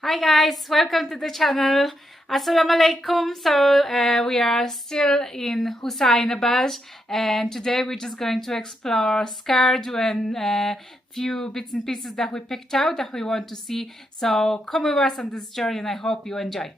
Hi guys, welcome to the channel. Assalamu alaikum. So we are still in Hussainabad, and today we're just going to explore Skardu and few bits and pieces that we picked out that we want to see. So come with us on this journey and I hope you enjoy.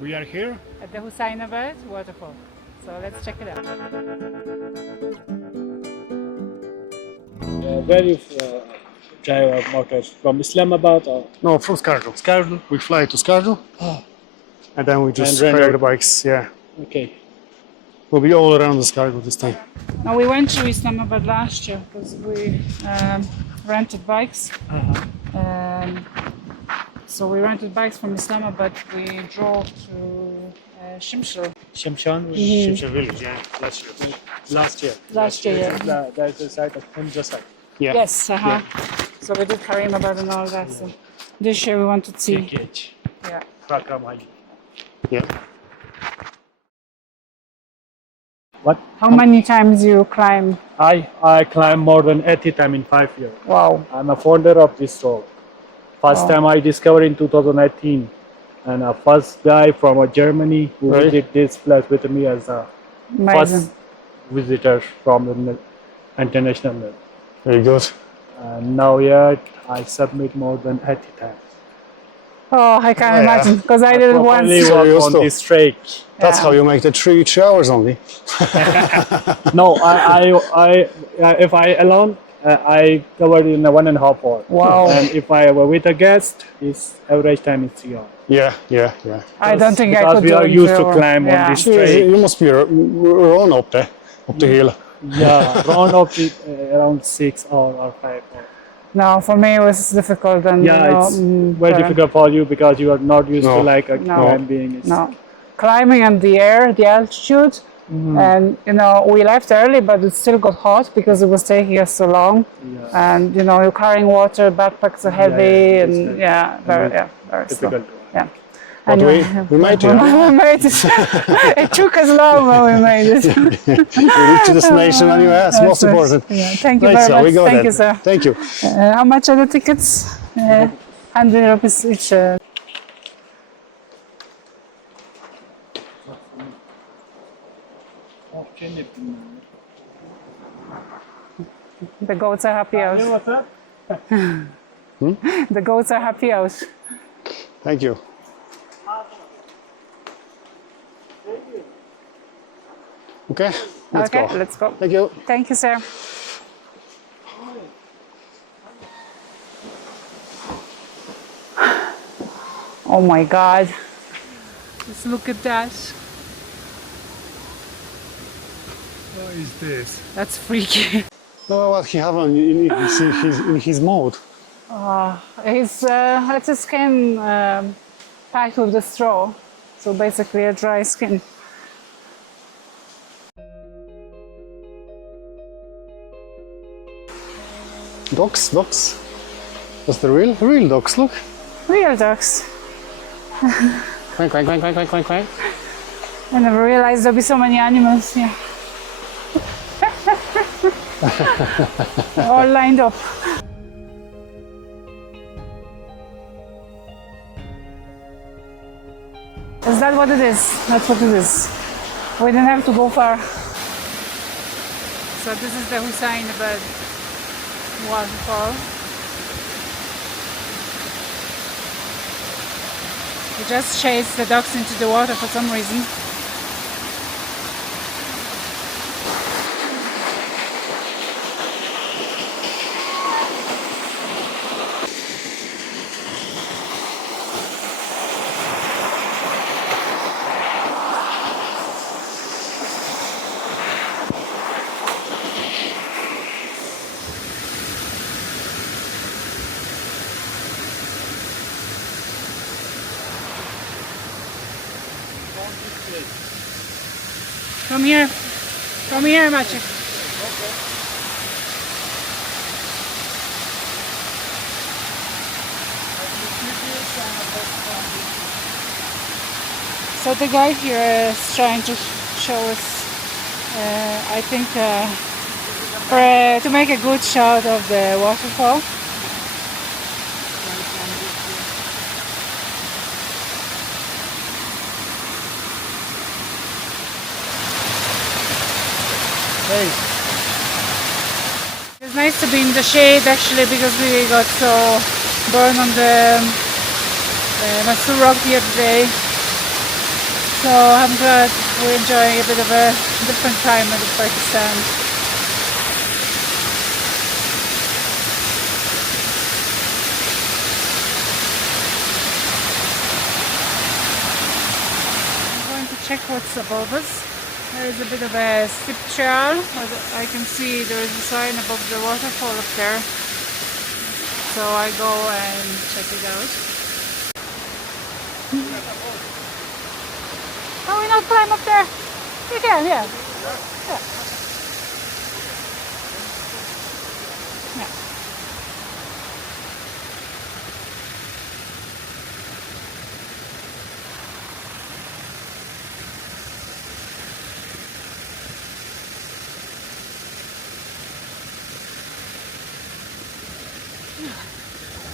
We are here At the Hussain Abad Waterfall. So let's check it out. where you drive our motors from Islamabad or No, from Skardu. Skardu? We fly to Skardu, and then we just And rent hire out. the bikes. Yeah, Okay. we'll be all around the Skardu this time. Now we went to Islamabad last year because we rented bikes. So we rented bikes from Islamabad. We drove to Shimshal. Shamshan Shimsha village, yeah, last year. last year. Last year, yeah. That's the site of Punja site. Yeah. Yes, So we did Karimabad and all that. So this year we want to see. KKH. Yeah. Prakram Highway. Yeah. What? How many times you climb? I climbed more than 80 times in 5 years. Wow. I'm a founder of this road. First time I discovered in 2018, and a first guy from Germany who Right. visited this place with me as a Amazing. first visitor from the international level. Very good. And now yet I submit more than 80 times. Oh, I can't Yeah. imagine because I did it once. Properly So work you on still- this track. That's Yeah. how you make the 3 hours only. No, I if I alone, I covered in 1.5 hour. Wow. And if I were with a guest, his average time is 3 hours. Yeah. I don't think I Because could we do are it used to forever. climb on this You, track. you must be run up there, up the hill. Yeah, round up to around 6 or 5 hours. No, for me it was difficult and Yeah, you know, it's very difficult for you because you are not used to No. like a No. climbing. It's- No, climbing in the air, the altitude, and you know we left early, but it still got hot because it was taking us so long. Yeah. And you know you're carrying water, backpacks are heavy, yeah, and it's very slow. difficult. Yeah. But Anyway, we made it. we made it. It took us long, but we made it. We reached the destination anyway. That's most important. Yeah, thank you Right, very so much. we go Thank then. you, sir. Thank you. How much are the tickets? 100 rupees each. The goats are happy out. The goats are happy out. Thank you. Okay, let's Okay, go. let's go. Thank you. Thank you, sir. Oh my God. Just look at that. What is this? That's freaky. No, what he have on in his mouth. It's a skin packed with the straw. So basically a dry skin. Ducks. That's the real ducks. Look. Real ducks. Quack, quack, quack, quack, quack, quack, quack. I never realized there'd be so many animals here. All lined up. Is that what it is? That's what it is. We didn't have to go far. So this is the Hussain Abad Waterfall. We just chased the ducks into the water for some reason. From here. From here, Maciek. So the guy here is trying to show us, I think, to make a good shot of the waterfall. Hey. It's nice to be in the shade actually, because we got so burned on the marsur rock the other day. So I'm glad we're enjoying a bit of a different climate of Pakistan. I'm going to check what's above us. There is a bit of a steep trail. I can see there is a sign above the waterfall up there. So I go and check it out. Can we not climb up there? You can, yeah. Yeah. Yeah.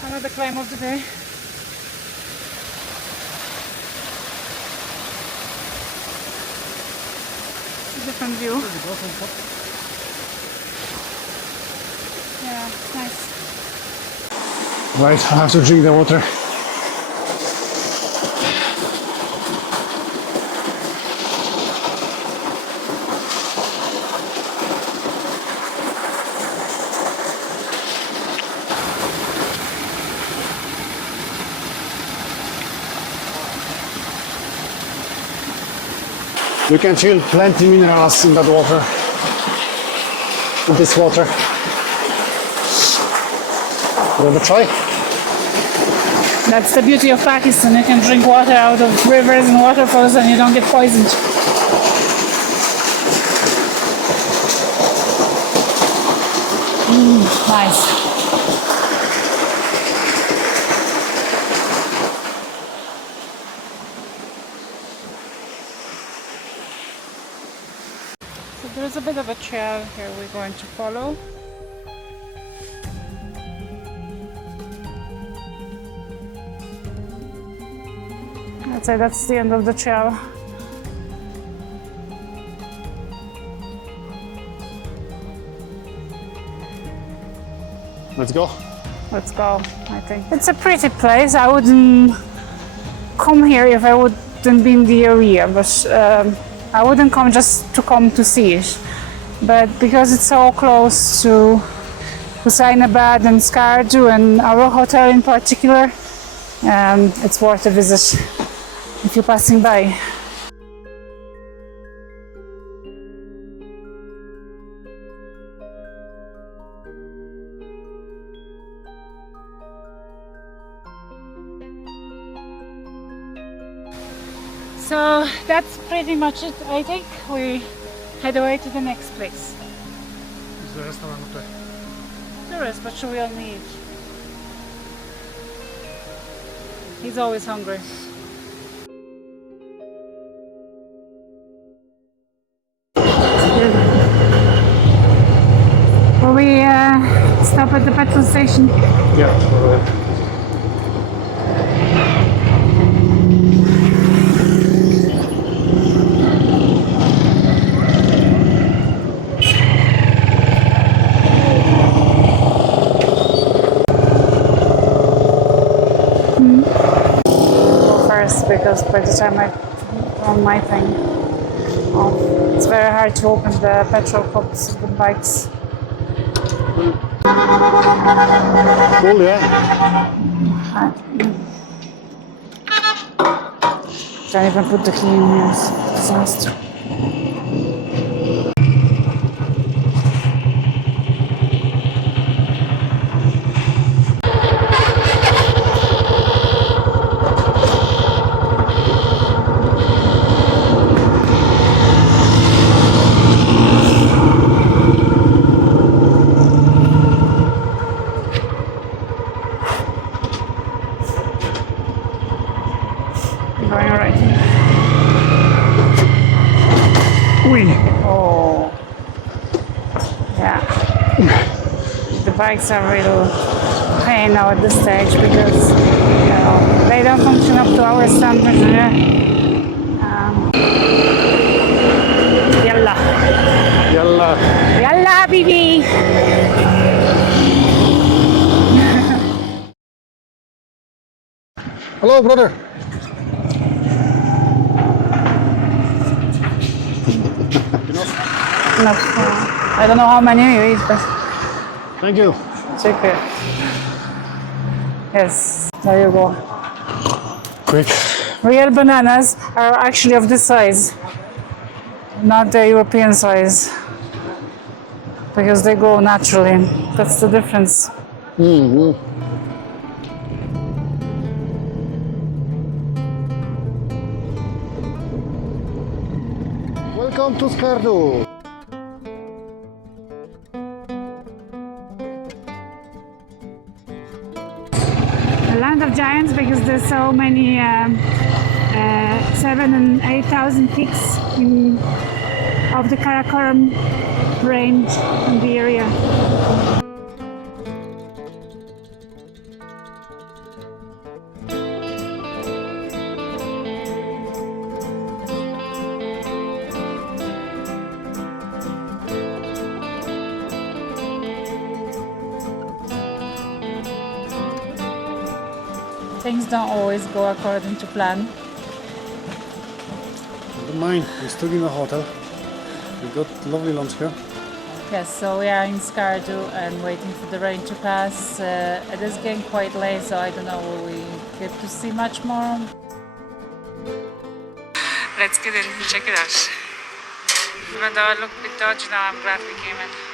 Another climb of the day. Different view. Yeah, nice. Right, I have to drink the water. You can feel plenty minerals in that water, in this water. You want to try? That's the beauty of Pakistan. You can drink water out of rivers and waterfalls and you don't get poisoned. Nice. So there's a bit of a trail here we're going to follow. I'd say that's the end of the trail. Let's go. Let's go, I think. It's a pretty place. I wouldn't come here if I wouldn't be in the area, but I wouldn't come just to come to see it. But because it's so close to Hussainabad and Skardu and our hotel in particular, it's worth a visit if you're passing by. So that's pretty much it, I think. We head away to the next place. Is the restaurant up there? There is, but we only eat. He's always hungry. Will we stop at the petrol station? Yeah. Because by the time I put on my thing, it's very hard to open the petrol cups of the bikes. Cool, yeah. Can't even put the key in here, it's a disaster. bikes are real pain now at this stage because they don't function up to our standard. Yalla. Yalla. Yalla, habibi. Hello, brother. I don't know how many you eat, but Thank you. it's okay. Yes, there you go. Quick. Real bananas are actually of this size, not the European size, because they grow naturally. That's the difference. Welcome to Skardu. The land of giants because there's so many 7,000 and 8,000 peaks of the Karakoram range in the area. Things don't always go according to plan. Don't mind, we're stuck in a hotel. We got lovely lunch here. Yes, so we are in Skardu and waiting for the rain to pass. It is getting quite late, so I don't know, will we get to see much more? Let's get in and check it out. Even though it looked a bit dodgy now, I'm glad we came in.